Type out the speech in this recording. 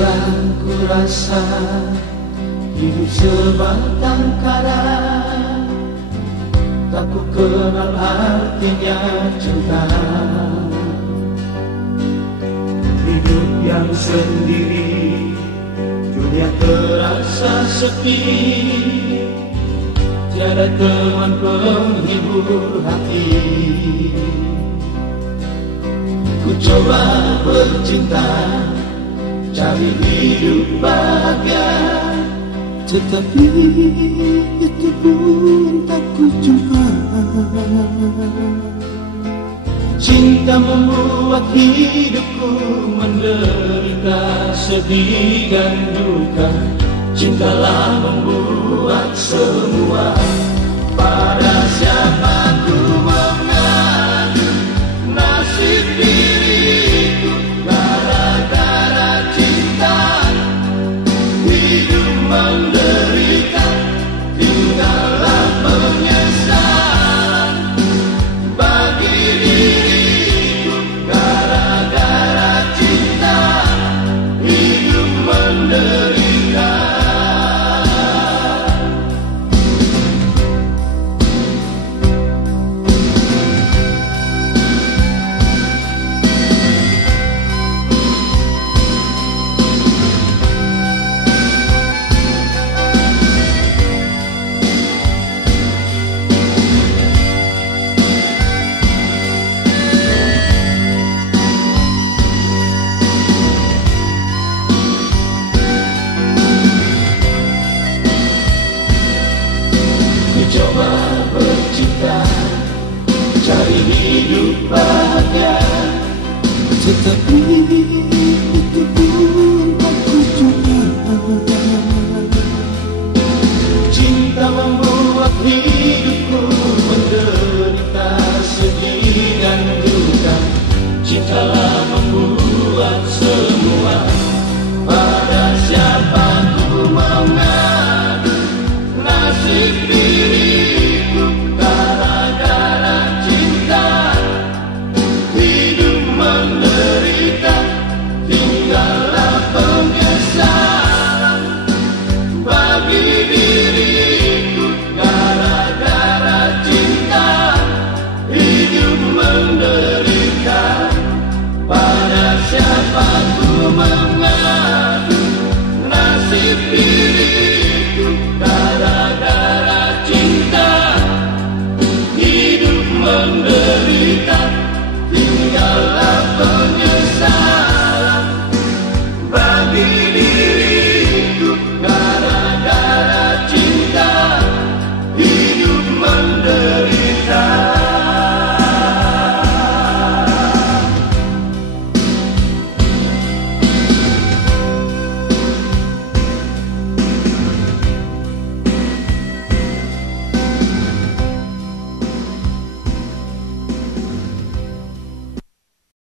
Sekarang ku rasa hidup sebatang kara, tak ku kenal artinya cinta. Hidup yang sendiri, dunia terasa sepi, tiada teman penghibur hati. Ku coba bercinta, cari hidup bahagia, tetapi itu pun tak ku jumpa. Cinta membuat hidupku menderita sedih dan duka. Cintalah membuat semua. Pada siapa ku mengadu nasib diriku, gara-gara cinta hidup menderita. Tinggallah penyesalan bagi diriku, gara-gara cinta hidup menderita. Coba bercinta, cari hidup bahagia, tetapi